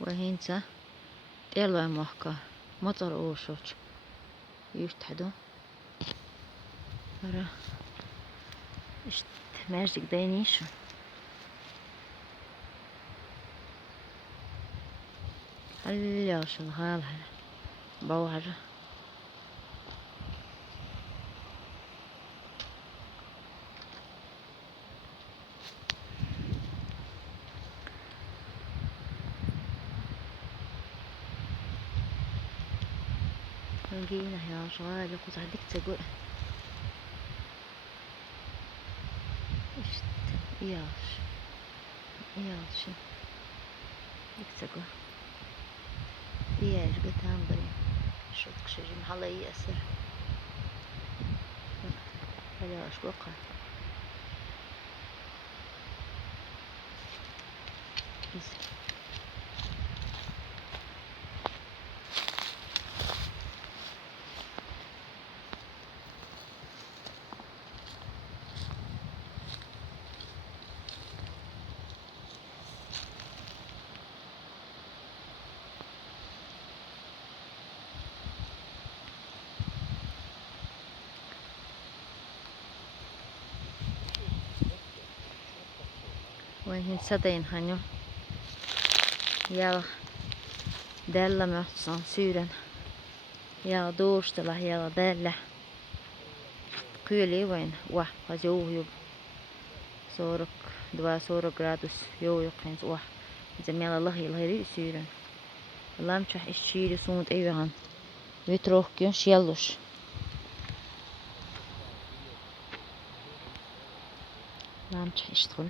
وهينسا يلا محكا مطر اوشوش يشتحدو مرة اشت ماجدك داينيشو هل شو هالها بوعرة نجينا يا شغالة قطع ديك تقول اشت ياش ديك تقول ياش قتام بري شو تكشجي محلا يأسر هلا اشقوقها وين صدين هنيو يا دالة محسن سيرن يا دورستلا يا دالة كيلي وين واه خزيو يب صورك 2 جرادوس يو يقينز واه زميل الله يلهي سيرن الله مشح الشيري صوت ايوهان ويتروح كيون شيالوش الله مشح يشتغل